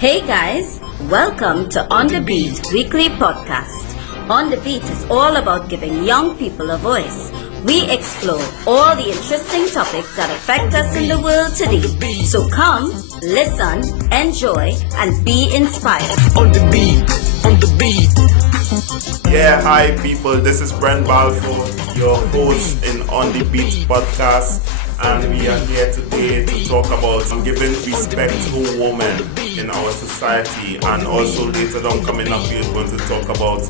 Hey guys, welcome to On the Beat weekly podcast. On the Beat is all about giving young people a voice. We explore all the interesting topics that affect us in the world today. So come, listen, enjoy, and be inspired. On the beat, on the beat. Yeah, hi people, this is Brent Balfour, your host in On the Beat podcast, and we are here today to talk about giving respect to women in our society, and also later on coming up we're going to talk about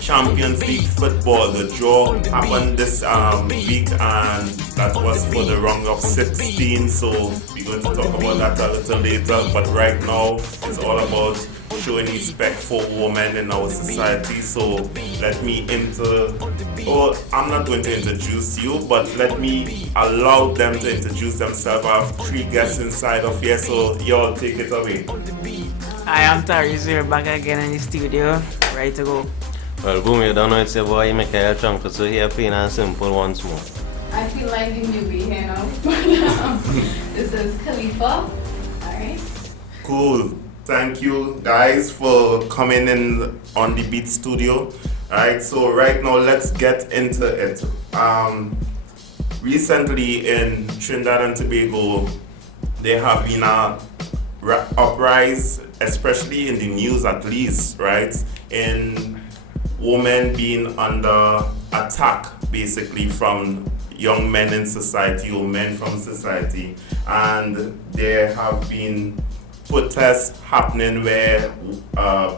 Champions League football. The draw happened this week, and that was for the round of 16, so we're going to talk about that a little later, but right now it's all about showing respect for women in our society. So let me I'm not going to introduce you, but let me allow them to introduce themselves. I have three guests inside of here, so y'all take it away. Hi, I'm Tariz. We're back again in the studio, ready to go. Well, boom, you don't know it's your boy Michael Trump, so here plain and simple once more. I feel like the newbie here now. This is Khalifa. Alright. Cool. Thank you guys for coming in on the Beat Studio. Alright, so right now let's get into it. Recently in Trinidad and Tobago, there have been a uprise, especially in the news at least, right? In women being under attack basically from young men in society or men from society. And there have been protests happening where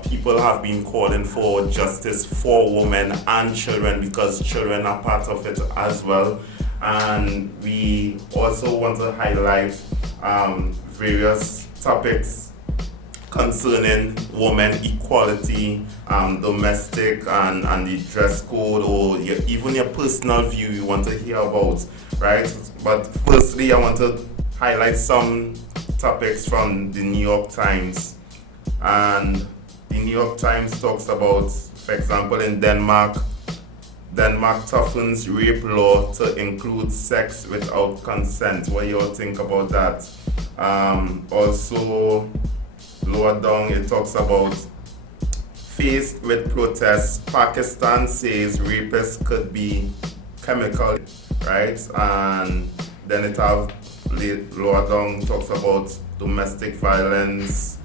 people have been calling for justice for women and children, because children are part of it as well. And we also want to highlight various topics concerning women equality, domestic and the dress code, or even your personal view you want to hear about, right? But firstly, I want to highlight some topics from the New York Times. And the New York Times talks about, for example, in Denmark toughens rape law to include sex without consent. What do you all think about that? Also, lower down it talks about faced with protests, Pakistan says rapists could be chemical, right? And then it have lower down talks about domestic violence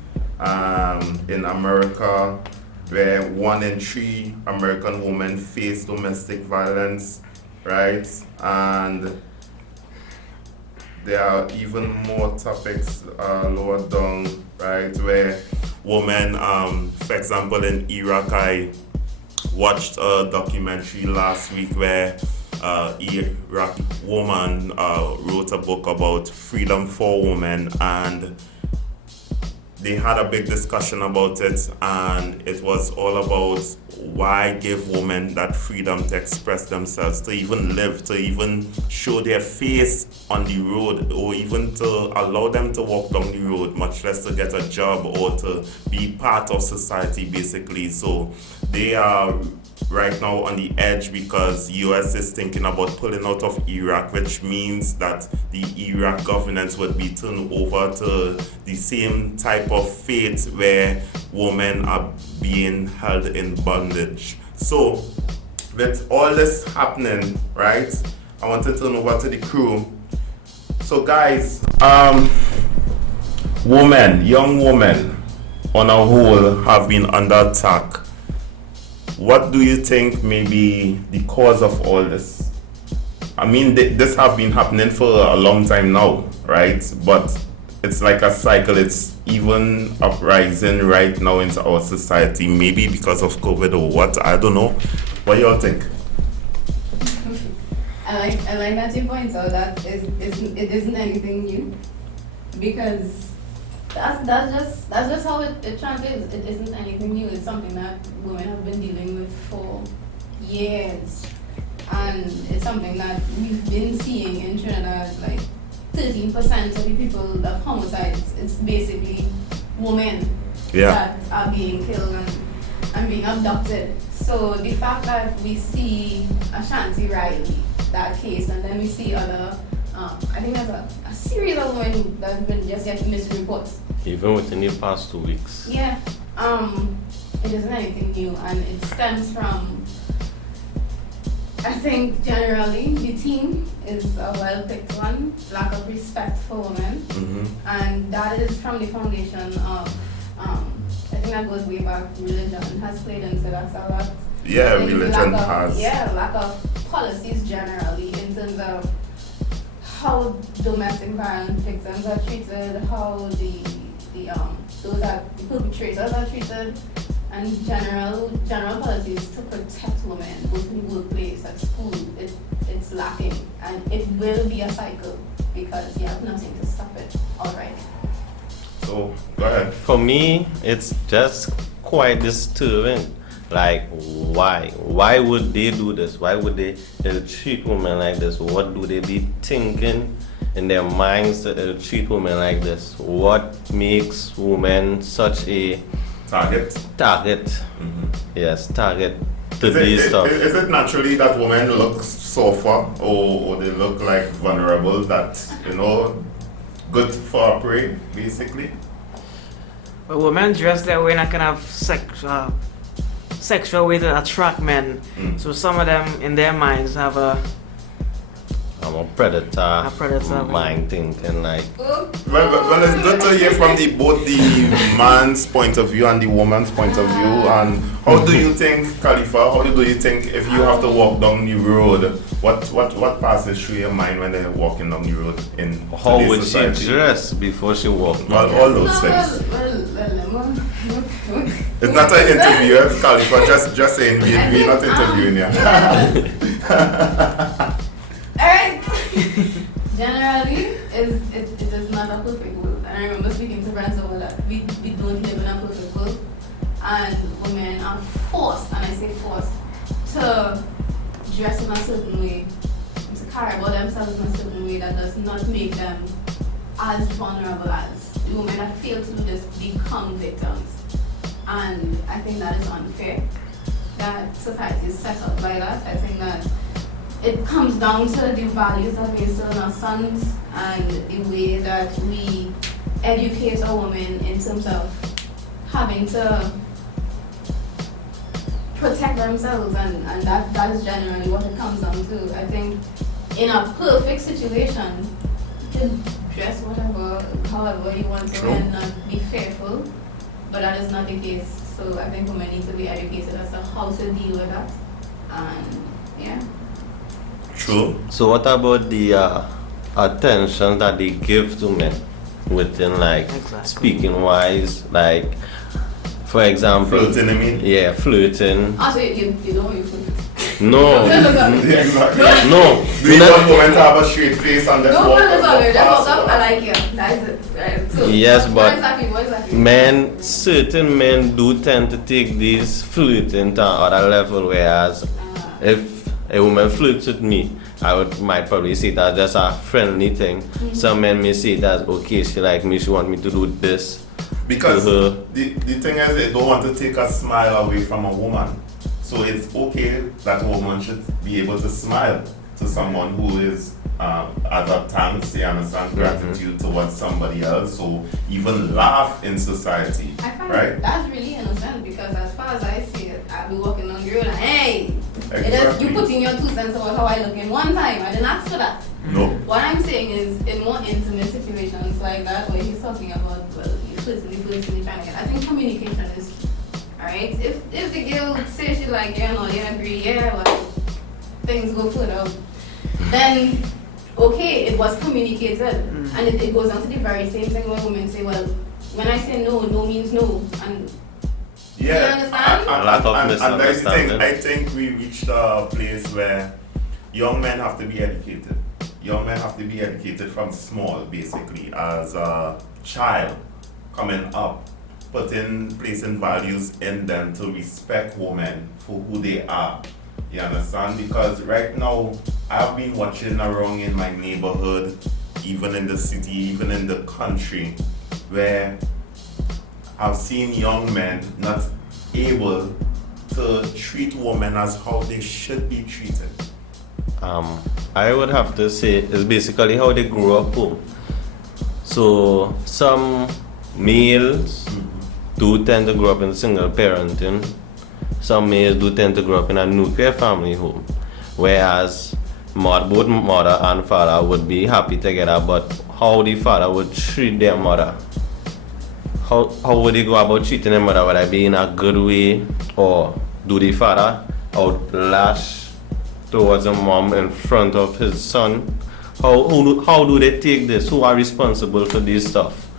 in America, where 1 in 3 American women face domestic violence, right? And there are even more topics lower down, right, where women, for example, in Iraq, I watched a documentary last week where Iraqi woman wrote a book about freedom for women, and they had a big discussion about it, and it was all about why give women that freedom to express themselves, to even live, to even show their face on the road, or even to allow them to walk down the road, much less to get a job or to be part of society basically. So they are right now on the edge because US is thinking about pulling out of Iraq, which means that the Iraq governance would be turned over to the same type of fate where women are being held in bondage. So with all this happening, right, I want to turn over to the crew. So guys, young women on a whole have been under attack. What do you think may be the cause of all this? I mean, this have been happening for a long time now, right? But it's like a cycle. It's even uprising right now into our society, maybe because of COVID or what, I don't know. What do y'all think? I like that you point out that it isn't anything new, because that's just how it translates. It isn't anything new. It's something that women have been dealing with for years, and it's something that we've been seeing in Trinidad. Like 13% of the people of homicides, it's basically women that are being killed and being abducted. So the fact that we see Ashanti Riley, that case, and then we see other, I think there's a series of women that have been just getting missing reports Even within the past 2 weeks. Yeah, it isn't anything new, and it stems from, I think, generally the theme is a well-picked one, lack of respect for women, and that is from the foundation of, I think that goes way back. Religion has played into that a lot. Yeah, And religion lack of- has. Yeah, lack of policies generally in terms of how domestic violence victims are treated, how those that the perpetrators are treated, and general policies to protect women, both in the workplace, at school. It's lacking, and it will be a cycle because you have nothing to stop it. All right. So go ahead. For me, it's just quite disturbing. Like, why? Why would they do this? Why would they treat women like this? What do they be thinking in their minds to treat women like this? What makes women such a Target. target? Yes, target to Is these stuff. is it naturally that women look softer or they look like vulnerable that, good for a prey, basically? But women dress that way in a kind of sexual way to attract men. So some of them in their minds have I'm a predator, predator, mind thinking like, Well, it's good to hear from both the man's point of view and the woman's point of view. And how do you think, Khalifa, how do you think if you have to walk down the road, what passes through your mind when they're walking down the road in how today's would society? she dress before she walked? Well, all those things. It's not an interview, Khalifa, just saying, we're not interviewing you. Alright. Generally, it is not a perfect world. And I remember speaking to friends over that. We don't live in a perfect world. And women are forced, and I say forced, to dress in a certain way, to carry about themselves in a certain way that does not make them as vulnerable as the women that fail to do this become victims. And I think that is unfair. That society is set up like that. I think that it comes down to the values that we instill in our sons and the way that we educate a woman in terms of having to protect themselves, and that is generally what it comes down to. I think in a perfect situation, you can dress however you want to True. and not be fearful, but that is not the case. So I think women need to be educated as to how to deal with that, and yeah. True. So what about the attention that they give to men within like Exactly. speaking wise, like for example, Flirting, I mean? yeah, flirting. Also, you don't you feel No, Exactly. no. Do you want women to have a straight face and just don't walk feel this walk way. Just past walk up. her? I like you. That's it. Right. So, Yes, what but exactly? What exactly? Men, certain men do tend to take these flirting to another level, whereas if a woman flirts with me, might probably see that that's a friendly thing. Some men may see that okay, she like me, she want me to do this. Because to her. the thing is, they don't want to take a smile away from a woman. So it's okay that a woman should be able to smile to someone who is as a thanks, they understand gratitude towards somebody else. So even laugh in society, I find right? that's really innocent because as far as I see it, I'll be walking on the road and hey, it is, Exactly. you put in your 2 cents about how I look in one time. I didn't ask for that. No. What I'm saying is, in more intimate situations like that, where he's talking about, well, you flirting trying to get, I think communication is key. Alright? If the girl says she like, yeah, no, yeah, agree, yeah, well, things go further, then, okay, it was communicated. And it goes on to the very same thing when women say, well, when I say no, no means no. And Yeah, You understand? A lot of and that's the thing. misunderstanding. I think we reached a place where young men have to be educated. Young men have to be educated from small, basically, as a child coming up, placing values in them to respect women for who they are. You understand? Because right now, I've been watching around in my neighborhood, even in the city, even in the country, where I've seen young men not able to treat women as how they should be treated. I would have to say it's basically how they grew up home. So some males do tend to grow up in single parenting. Some males do tend to grow up in a nuclear family home, whereas both mother and father would be happy together, but how the father would treat their mother, how would they go about treating their mother, whether it be in a good way, or do the father outlash towards a mom in front of his son? How do they take this? Who are responsible for this stuff?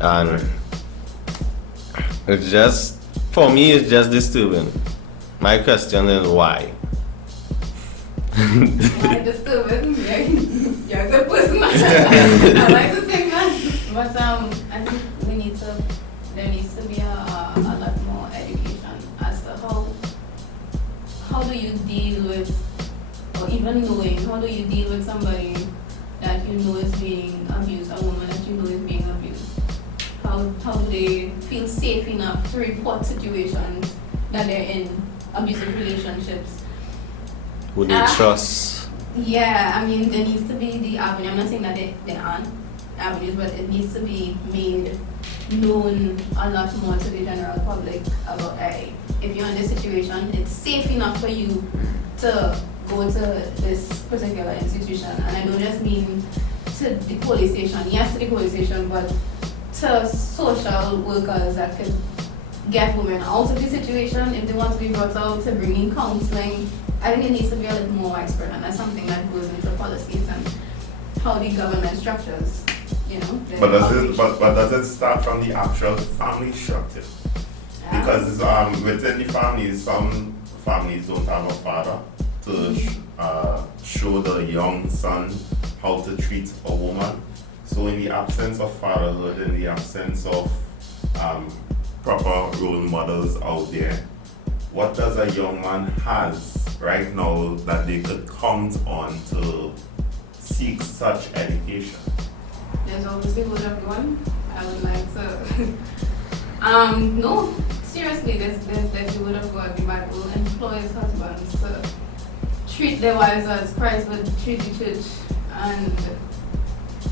And it's just, for me, it's just disturbing. My question is why? Why disturbing? You're a good person. I like to think that. But I think there needs to be a lot more education as to how do you deal with, or even knowing, how do you deal with somebody that you know is being abused, a woman that you know is being abused? How do they feel safe enough to report situations that they're in abusive relationships? Who they trust? Yeah, I mean, there needs to be the avenue. I'm not saying that there aren't avenues, but it needs to be made known a lot more to the general public about, hey, if you're in this situation, it's safe enough for you to go to this particular institution. And I don't just mean to the police station, yes, to the police station, but to social workers that could get women out of the situation if they want to be brought out, to bring in counseling. I think it needs to be a little more widespread, and that's something that goes into policies and how the government structures, you know. But does it start from the actual family structure? Because within the families, some families don't have a father to show the young son how to treat a woman. So in the absence of fatherhood, in the absence of proper role models out there, what does a young man has right now that they could count on to seek such education? There's obviously would have gone. I would like to. No, seriously, there's the would have gone. The Bible employs husbands to treat their wives as Christ would treat the church. And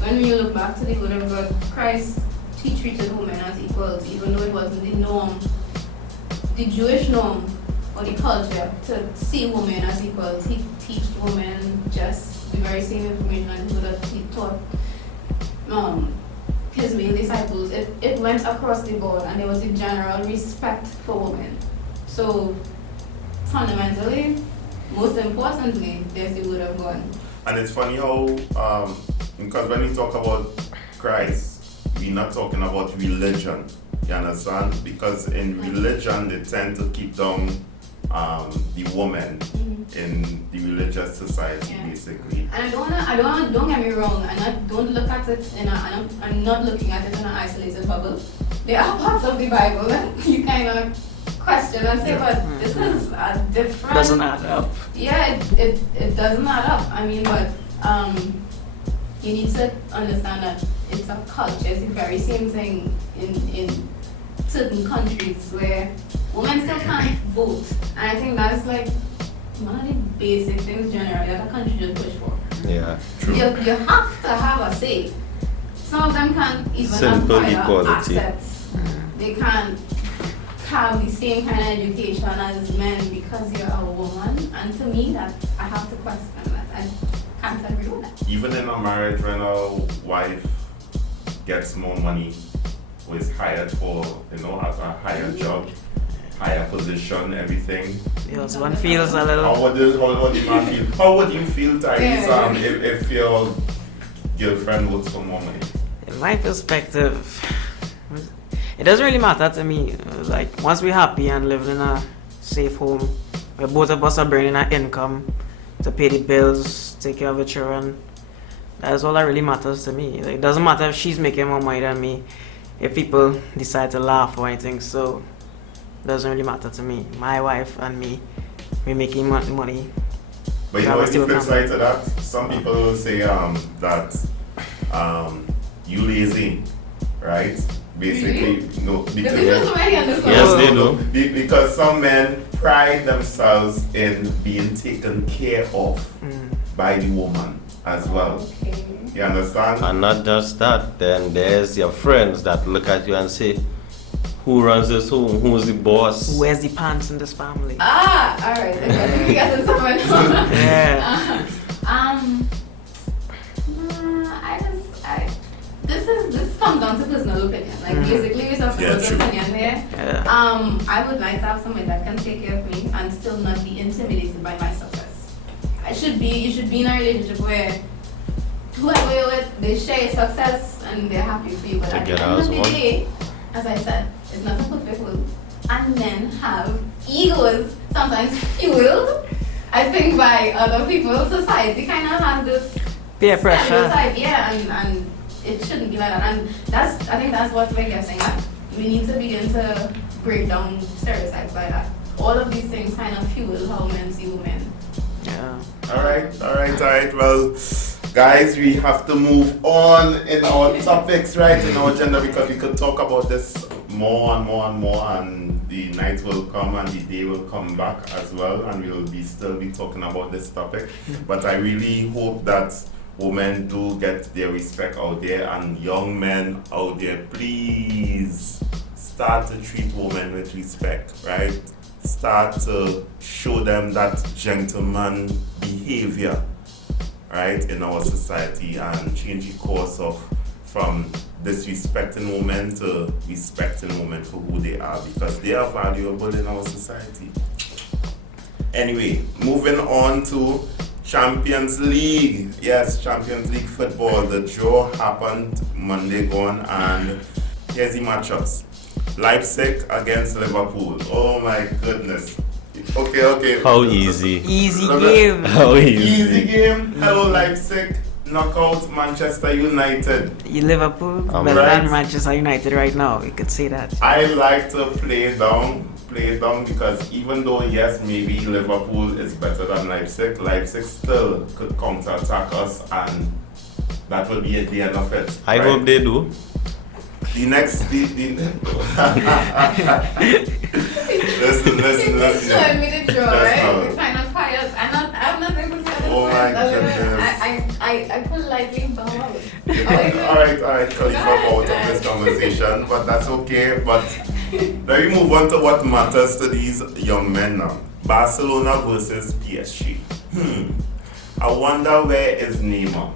when you look back to the word of God, Christ, he treated women as equals, even though it wasn't the norm, the Jewish norm or the culture to see women as equals. He taught women just the very same information that he taught his male disciples. It went across the board, and there was a general respect for women. So fundamentally, most importantly, there's the word of God. And it's funny how, because when we talk about Christ, we're not talking about religion, you understand? Because in religion, they tend to keep down the woman in the religious society, basically. And don't get me wrong, don't look at it I'm not looking at it in an isolated bubble. There are parts of the Bible that you kind of question and say, but this is a different. Doesn't add up. Yeah, it doesn't add up. I mean, but you need to understand that it's a culture. It's the very same thing in certain countries where women still can't vote. And I think that's like one of the basic things generally that a country should push for. Yeah, true. You have to have a say. Some of them can't even Simple acquire equality. assets. They can't have the same kind of education as men because you're a woman. And to me, that I have to question that. I can't agree with that. Even in a marriage, when a wife gets more money, or is hired for, a higher job, higher position, everything. The husband feels a How little. would the man feel? How would you feel, Tyrese, if your girlfriend votes for more money? In my perspective, it doesn't really matter to me. Like, once we're happy and living in a safe home, where both of us are bringing our income to pay the bills, take care of the children, that's all that really matters to me. Like, it doesn't matter if she's making more money than me, if people decide to laugh or anything, so it doesn't really matter to me. My wife and me, we're making money. But you know, on the flip side to that, some people will say that you lazy, right? Basically, no, because Yes, they do. Because some men pride themselves in being taken care of by the woman. as well. Okay. You understand? And not just that, then there's your friends that look at you and say, who runs this home? Who's the boss? Who wears the pants in this family? Alright. Okay. We got someone else. Yeah. This comes down to personal opinion. Like basically we talk Yeah, about true. opinion here. Yeah. I would like to have someone that can take care of me and still not be intimidated by my success. You should be in a relationship where whoever you're with, they share your success and they're happy for you. But at the Together end as of the one. day, as I said, it's not a perfect world. And men have egos, sometimes fueled, I think, by other people. Society kind of has this Peer pressure. stereotype, yeah, and it shouldn't be like that. And I think that's what we're guessing at. We need to begin to break down stereotypes like that. All of these things kind of fuel how men see women. Yeah. All right. Well, guys, we have to move on in our topics, right, in our agenda, because we could talk about this more and more, and the night will come and the day will come back as well, and we'll still be talking about this topic. But I really hope that women do get their respect out there, and young men out there, please start to treat women with respect, right? Start to show them that gentleman behavior, right, in our society, and change the course from disrespecting women to respecting women for who they are, because they are valuable in our society. Anyway, moving on to Champions League. Yes, Champions League football. The draw happened Monday gone, and here's the matchups. Leipzig against Liverpool. Oh my goodness. Okay. How easy. Easy Look at- game. How Easy easy. game. Hello Leipzig. Knockout Manchester United. You Liverpool I'm better right. than Manchester United right now. You could say that. I like to play down because even though yes, maybe Liverpool is better than Leipzig still could counter-attack us, and that will be at the end of it. I right? hope they do. The next listen. Just showing me the draw, That's right? not- We're kind of quiet. I have nothing to say. Oh my goodness. I politely bow out. all right, Khalifa, out of this conversation, but that's okay. But let me move on to what matters to these young men now. Barcelona versus PSG. I wonder where is Neymar?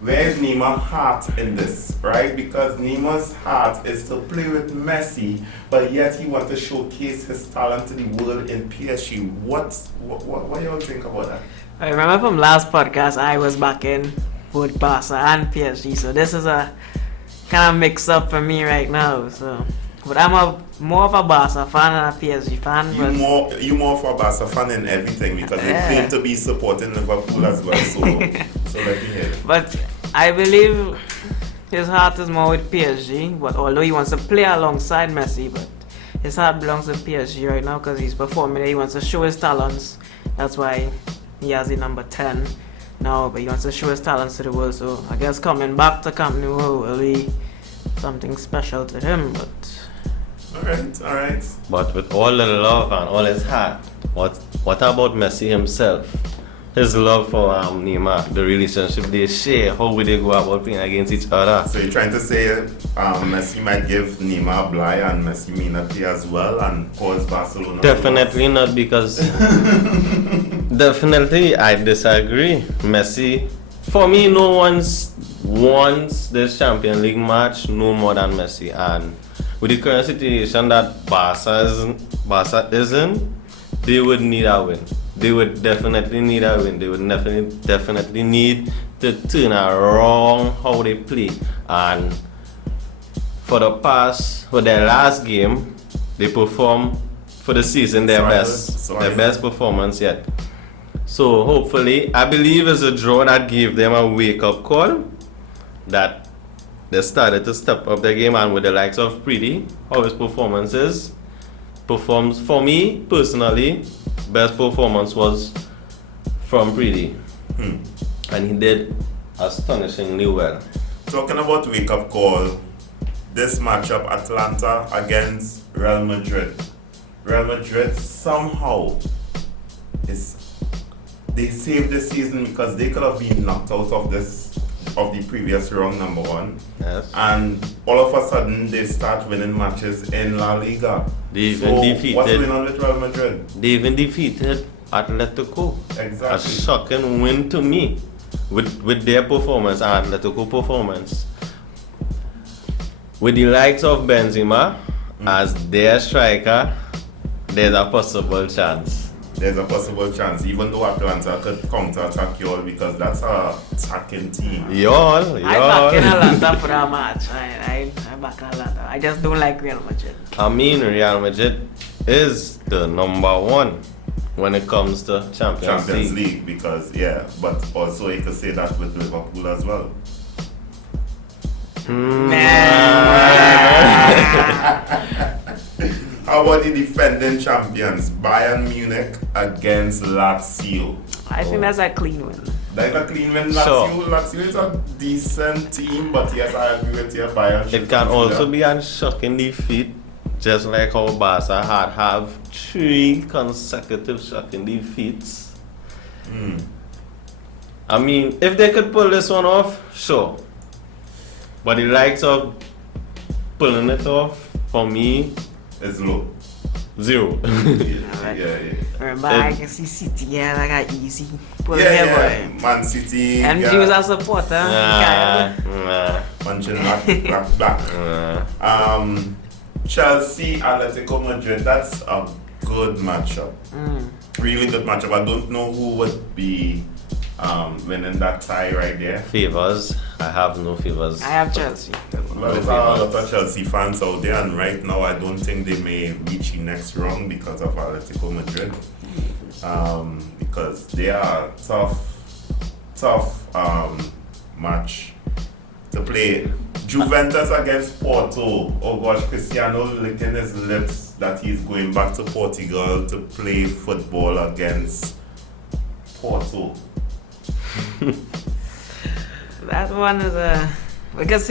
Where is Neymar's heart in this, right? Because Neymar's heart is to play with Messi, but yet he wants to showcase his talent to the world in PSG. What do y'all think about that? I remember from last podcast, I was back in both Barca and PSG, so this is a kind of mix up for me right now. So, but I'm more of a Barca fan than a PSG fan. But You more for Barca fan in everything, because they claim to be supporting Liverpool as well. So let me hear it. But I believe his heart is more with PSG. But although he wants to play alongside Messi, but his heart belongs to PSG right now because he's performing there. He wants to show his talents. That's why he has the number 10 now. But he wants to show his talents to the world. So I guess coming back to Camp Nou will be something special to him. But All right. But with all the love and all his heart, what about Messi himself? His love for Neymar, the relationship they share, how would they go about playing against each other? So you're trying to say Messi might give Neymar a blind and Messi may not play as well and cause Barcelona? Definitely not, because definitely I disagree. Messi, for me, no one's wants this Champions League match no more than Messi, and with the current situation that Barca is in, they would need a win. They would definitely need a win. They would definitely need to turn around how they play. And for their last game, they performed for the season their best performance yet. So hopefully, I believe it's a draw that gave them a wake-up call, that they started to step up their game, and with the likes of Pretty, how his performs for me personally, best performance was from Pretty, and he did astonishingly well. Talking about wake-up call, this matchup, Atlanta against Real Madrid. Real Madrid somehow they saved the season because they could have been knocked out of the previous round, number one. Yes. And all of a sudden they start winning matches in La Liga. They even so defeated- what's going on with Real Madrid? They even defeated Atletico. A Exactly. shocking win to me with their performance, Atletico performance. With the likes of Benzema as their striker, there's a possible chance. There's a possible chance, even though Atlanta could counter-attack you all because that's a attacking team. Y'all. I back in Atlanta for that match. I back in Atlanta. I just don't like Real Madrid. I mean, Real Madrid is the number one when it comes to Champions Champions League. League because but also you could say that with Liverpool as well. How about the defending champions, Bayern Munich against Lazio? I think that's a clean win. That is a clean win. Sure. Lazio is a decent team, but yes, I agree with you. Bayern. It should can consider. also be a shocking defeat, just like how Barca have 3 consecutive shocking defeats. I mean, if they could pull this one off, sure. But the likes of pulling it off, for me, It's low. 0. Yeah. Remember, I can see City, yeah, like a easy. Pull Yeah, here, yeah. boy. Man City. And yeah. she was a supporter. Punching back. Chelsea, Atletico Madrid. That's a good matchup. Really good matchup. I don't know who would be winning that tie right there. Favors. I have no favors. I have Chelsea. Well, there's a lot of Chelsea fans out there, and right now I don't think they may reach the next round because of Atletico Madrid. Because they are tough match to play. Juventus against Porto. Oh gosh, Cristiano licking his lips that he's going back to Portugal to play football against Porto. That one is because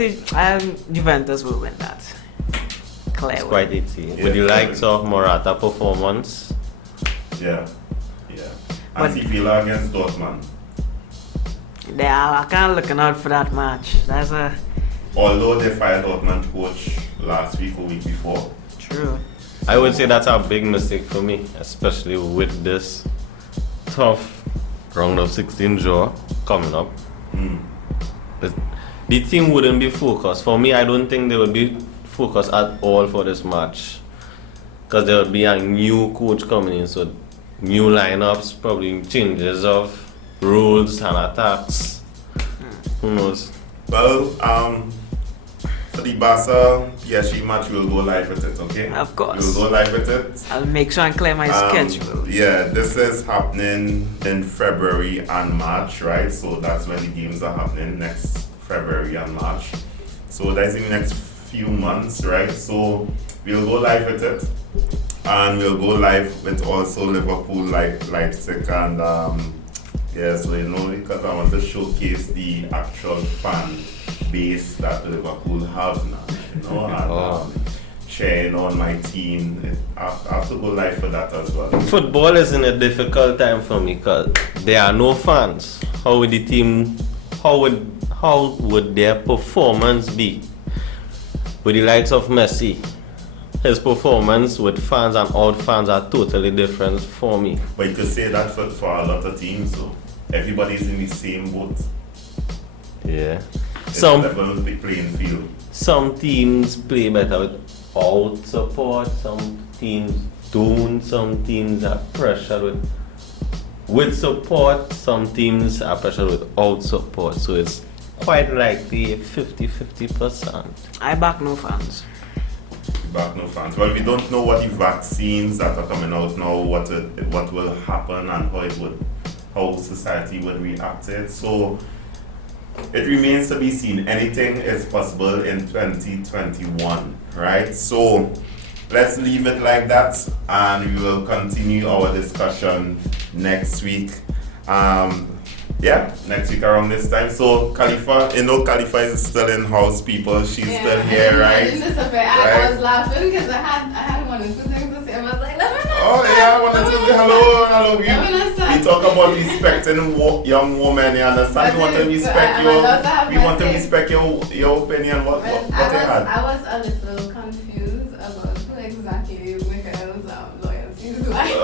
Juventus will win that. Clear It's win. quite easy. Yeah, With the yeah. likes of Morata performance, Yeah. But- And Sevilla against Dortmund. I can't looking out for that match. That's a Although they fired Dortmund coach last week or week before. true. I would say that's a big mistake for me, especially with this tough round of 16 draw coming up. The team wouldn't be focused. For me, I don't think they would be focused at all for this match. Because there would be a new coach coming in, so new lineups, probably changes of rules and attacks. Who knows? Well, for the Barca PSG match, we'll go live with it, okay? Of course. We'll go live with it. I'll make sure and clear my schedule. Yeah, this is happening in February and March, right? So that's when the games are happening, next February and March. So that's in the next few months, right? So we'll go live with it. And we'll go live with also Liverpool, Leipzig, and so because I want to showcase the actual fan base that Liverpool have now, and sharing on my team. I have to go live for that as well. Football is in a difficult time for me because there are no fans. How would the team, how would their performance be? With the likes of Messi, his performance with fans and without fans are totally different for me. But you could say that for a lot of teams, so everybody's in the same boat. Yeah. It's Some a level playing field. Some teams play better without support, some teams don't, some teams are pressured with support, some teams are pressured without support. So it's quite likely 50-50%. I back no fans. Back no fans. Well, we don't know what the vaccines that are coming out now, what will happen and how society would react to it. So it remains to be seen. Anything is possible in 2021, right? So let's leave it like that, and we will continue our discussion next week. Next week around this time. So Khalifa, Khalifa is still in house, people. She's still here, right? I Right. was laughing because I had one or two things to say. I was like, let me know. Oh yeah, I wanted to say hello. We talk about respecting young women. You understand? We want to respect your opinion. What you had? I was a little confused about who exactly Michael's loyalties like.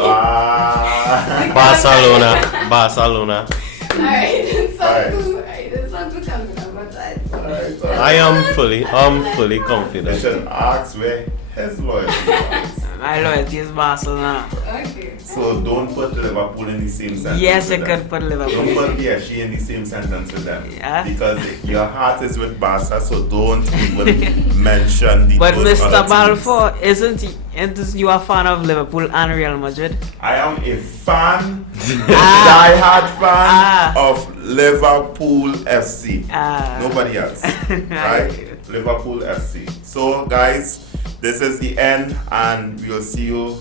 Barcelona. Alright, it's not too confident, but I am fully They confident. should ask where his loyalty is. My loyalty is Barcelona. okay. So don't put Liverpool in the same sentence. Yes, with I them. could put Don't Liverpool. put she in the same sentence with them. Yeah. Because your heart is with Barca, so don't even mention the But those Mr. other teams. Balfour, isn't you a fan of Liverpool and Real Madrid? I am a fan, Ah. die-hard fan Ah. of Liverpool FC. Ah. Nobody else. Right? Liverpool FC. So, guys, this is the end, and we'll see you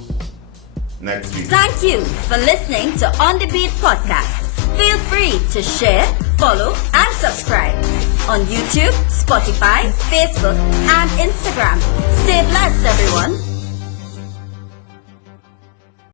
next week. Thank you for listening to On the Beat podcast. Feel free to share, follow, and subscribe on YouTube, Spotify, Facebook, and Instagram. Stay blessed, everyone.